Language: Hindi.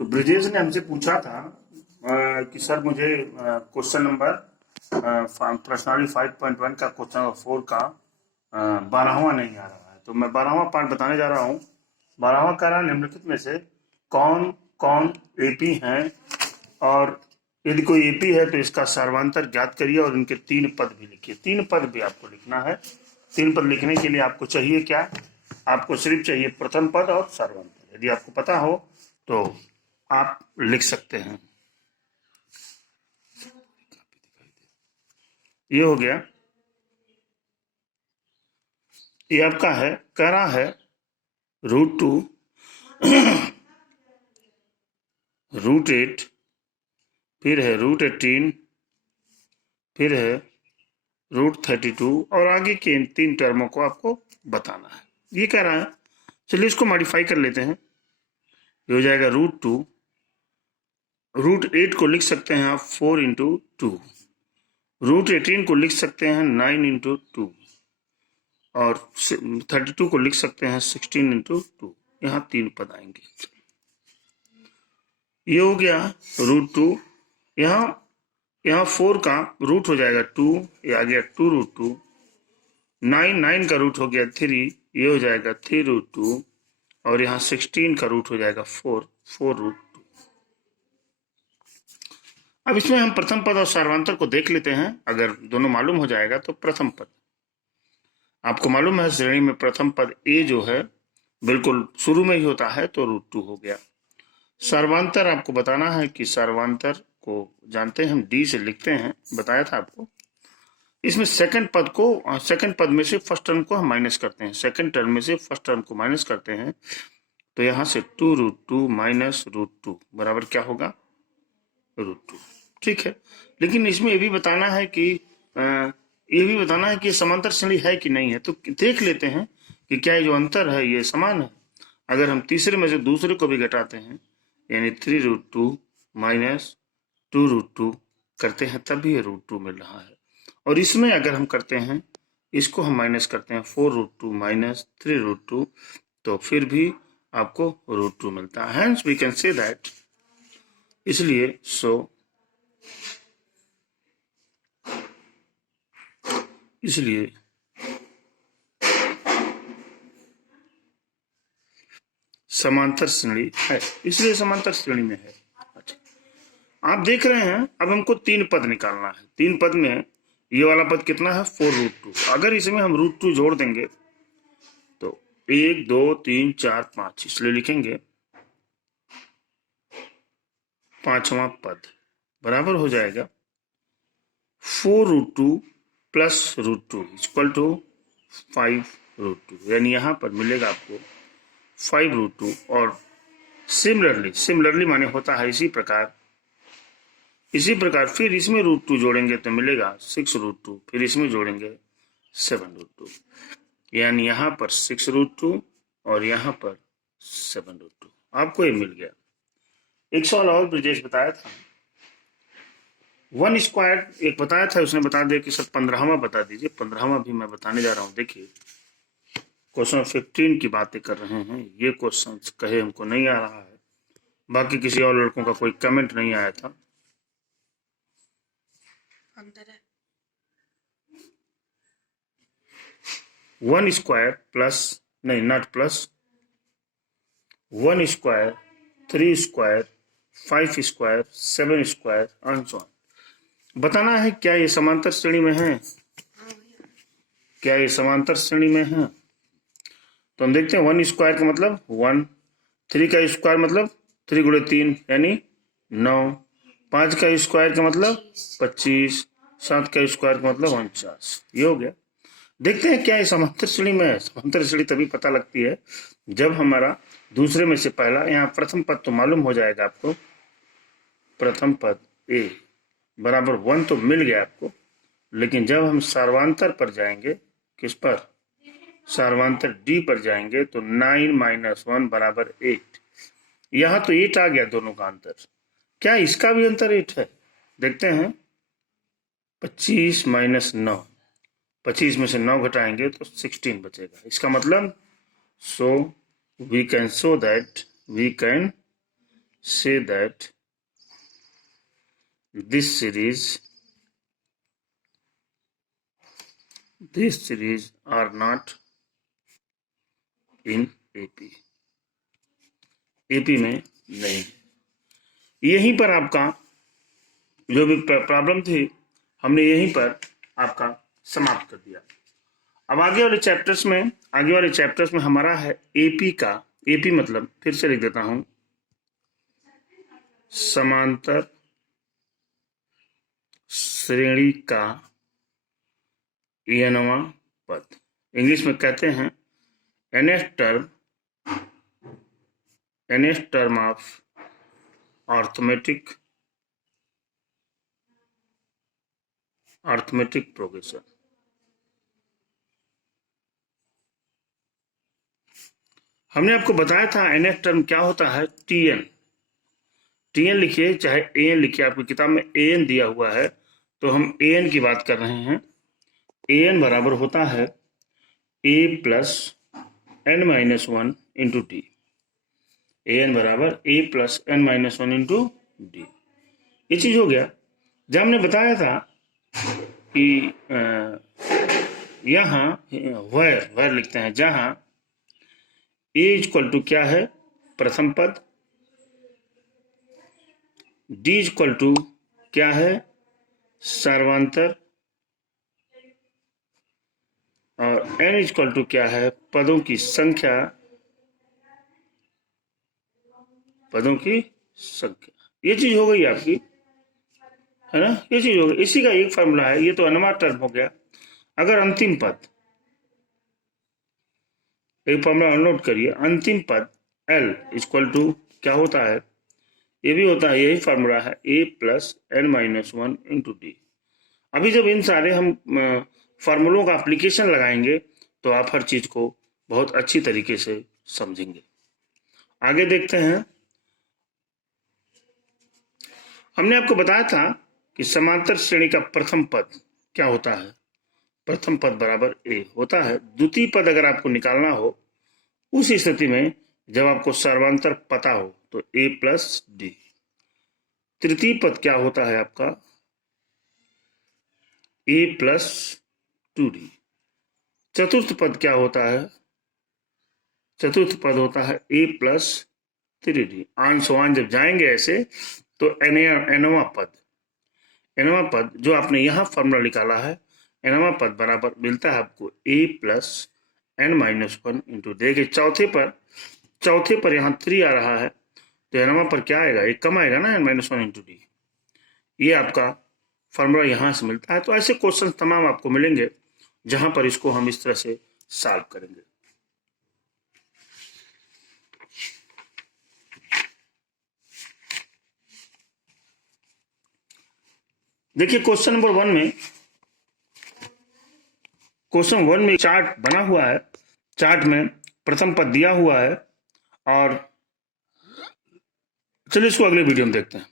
तो ब्रिजेश ने हमसे पूछा था कि सर मुझे क्वेश्चन नंबर प्रश्नावली 5.1 का क्वेश्चन नंबर 4 का 12वां नहीं आ रहा है। तो मैं 12वां पार्ट बताने जा रहा हूँ। 12वां कह रहा है निम्नलिखित में से कौन कौन एपी हैं, और यदि कोई एपी है तो इसका सर्वांतर ज्ञात करिए और इनके 3 पद भी लिखिए। 3 पद भी आपको लिखना है। 3 पद लिखने के लिए आपको चाहिए क्या? आपको सिर्फ चाहिए प्रथम पद और सर्वांतर। यदि आपको पता हो तो आप लिख सकते हैं। ये हो गया। ये आपका है, कह रहा है √2 √8, फिर है √18, फिर है √32 और आगे के इन 3 टर्मों को आपको बताना है। ये कह रहा है, चलिए इसको मॉडिफाई कर लेते हैं। ये हो जाएगा √2, √8 को लिख सकते हैं आप 4 × 2, √18 को लिख सकते हैं 9 × 2 और 32 को लिख सकते हैं 16 × 2। यहाँ 3 पद आएंगे। ये हो गया √2। यहाँ 4 का रूट हो जाएगा 2, ये आ गया 2√2। 9 का रूट हो गया 3, ये हो जाएगा 3√2 और यहाँ 16 का रूट हो जाएगा 4√2। अब इसमें हम प्रथम पद और सर्वांतर को देख लेते हैं। अगर दोनों मालूम हो जाएगा तो प्रथम पद आपको मालूम है, श्रेणी में प्रथम पद ए जो है बिल्कुल शुरू में ही होता है, तो √2 हो गया। सर्वांतर आपको बताना है कि सर्वांतर को जानते हैं हम डी से लिखते हैं, बताया था आपको। इसमें सेकंड पद में से फर्स्ट टर्म को हम माइनस करते हैं। सेकंड टर्म में से फर्स्ट टर्म को माइनस करते हैं तो यहां से 2√2 माइनस √2 बराबर क्या होगा? √2। ठीक है, लेकिन इसमें ये भी बताना है कि ये समांतर श्रेणी है कि नहीं है। तो देख लेते हैं कि क्या ये जो अंतर है ये समान है। अगर हम तीसरे में से दूसरे को भी घटाते हैं, यानी 3√2 माइनस 2√2 करते हैं, तब भी ये √2 मिल रहा है। और इसमें अगर हम करते हैं, इसको हम माइनस करते हैं 4√2 माइनस 3√2, तो फिर भी आपको √2 मिलता है। Hence we can say that, इसलिए समांतर श्रेणी है, इसलिए समांतर श्रेणी में है। अच्छा, आप देख रहे हैं अब हमको 3 पद निकालना है। 3 पद में ये वाला पद कितना है? 4√2। अगर इसमें हम √2 जोड़ देंगे तो 1 2 3 4 5, इसलिए लिखेंगे 5वां पद बराबर हो जाएगा 4√2 प्लस √2 इक्वल टू 5√2। यानी यहां पर मिलेगा आपको 5√2। और सिमिलरली माने होता है इसी प्रकार फिर इसमें √2 जोड़ेंगे तो मिलेगा 6√2, फिर इसमें जोड़ेंगे 7√2। यानी यहाँ पर 6√2 और यहाँ पर 7√2। आपको ये मिल गया। एक सवाल और ब्रिजेश बताया था, 1² एक बताया था, उसने बता दिया कि सर 15वां बता दीजिए। 15वां भी मैं बताने जा रहा हूँ। देखिए, क्वेश्चन 15 की बातें कर रहे हैं। ये क्वेश्चन कहे हमको नहीं आ रहा है, बाकी किसी और लड़कों का कोई कमेंट नहीं आया था। 1² प्लस नहीं, not plus, 1² 3² 5² 7² and so on। बताना है क्या ये समांतर श्रेणी में है, क्या ये समांतर श्रेणी में है। तो हम देखते हैं 1² का मतलब 1, 3 का स्क्वायर मतलब 3 × 3 यानी 9, 5 का स्क्वायर का मतलब 25, 7 का स्क्वायर का मतलब 49। ये हो गया। देखते हैं क्या ये समांतर श्रेणी में है। समांतर श्रेणी तभी पता लगती है जब हमारा दूसरे में से पहला, यहाँ प्रथम पद तो मालूम हो जाएगा आपको, प्रथम पद ए बराबर 1 तो मिल गया आपको। लेकिन जब हम सर्वांतर पर जाएंगे, किस पर? सर्वांतर डी पर जाएंगे तो 9 - 1 बराबर 8। यहां तो 8 आ गया दोनों का अंतर। क्या इसका भी अंतर 8 है? देखते हैं। 25 - 9, 25 में से 9 घटाएंगे तो 16 बचेगा। इसका मतलब we can say that this series are not in AP. AP में नहीं। यहीं पर आपका जो भी प्रॉब्लम थी हमने यहीं पर आपका समाप्त कर दिया। अब आगे वाले चैप्टर्स में हमारा है एपी का। एपी मतलब फिर से लिख देता हूं, समांतर श्रेणी का nवां पद। इंग्लिश में कहते हैं nth term of arithmetic progression. हमने आपको बताया था nth टर्म क्या होता है, tn लिखिए चाहे an लिखिए, आपकी किताब में an दिया हुआ है तो हम an की बात कर रहे हैं। an बराबर होता है a plus n-1 into D. an बराबर a plus n-1 into D. ये चीज हो गया। जब हमने बताया था कि यहाँ where लिखते हैं, जहां a इक्वल टू क्या है, प्रथम पद, d इक्वल टू क्या है, सर्वांतर, और n इक्वल टू क्या है, पदों की संख्या। ये चीज हो गई आपकी, है ना, ये चीज हो गई। इसी का एक फॉर्मूला है, ये तो अनवा टर्म हो गया। अगर अंतिम पद, एक फॉर्मूला नोट करिए, अंतिम पद l इक्वल टू क्या होता है, ये भी होता है, यही फॉर्मूला है, a plus n-1 into D. अभी जब इन सारे हम फॉर्मूलों का एप्लीकेशन लगाएंगे तो आप हर चीज को बहुत अच्छी तरीके से समझेंगे। आगे देखते हैं। हमने आपको बताया था कि समांतर श्रेणी का प्रथम पद क्या होता है, प्रथम पद बराबर a होता है। द्वितीय पद अगर आपको निकालना हो, उस स्थिति में जब आपको सर्वांतर पता हो तो a प्लस डी। तृतीय पद क्या होता है आपका, a प्लस 2d। चतुर्थ पद क्या होता है, चतुर्थ पद होता है a प्लस 3d। आन सवान जब जाएंगे ऐसे तो nवां पद जो आपने यहां फॉर्मूला निकाला है, nवां पद बराबर मिलता है आपको a प्लस n-1 इंटू। देखिए चौथे पर यहाँ 3 आ रहा है तो nवां पर क्या आएगा, एक कम आएगा ना, n-1 इंटू डी। ये आपका फॉर्मूला यहां से मिलता है। तो ऐसे क्वेश्चन तमाम आपको मिलेंगे जहां पर इसको हम इस तरह से सॉल्व करेंगे। देखिए क्वेश्चन नंबर 1 में चार्ट बना हुआ है, चार्ट में प्रथम पद दिया हुआ है, और चलिए इसको अगले वीडियो में देखते हैं।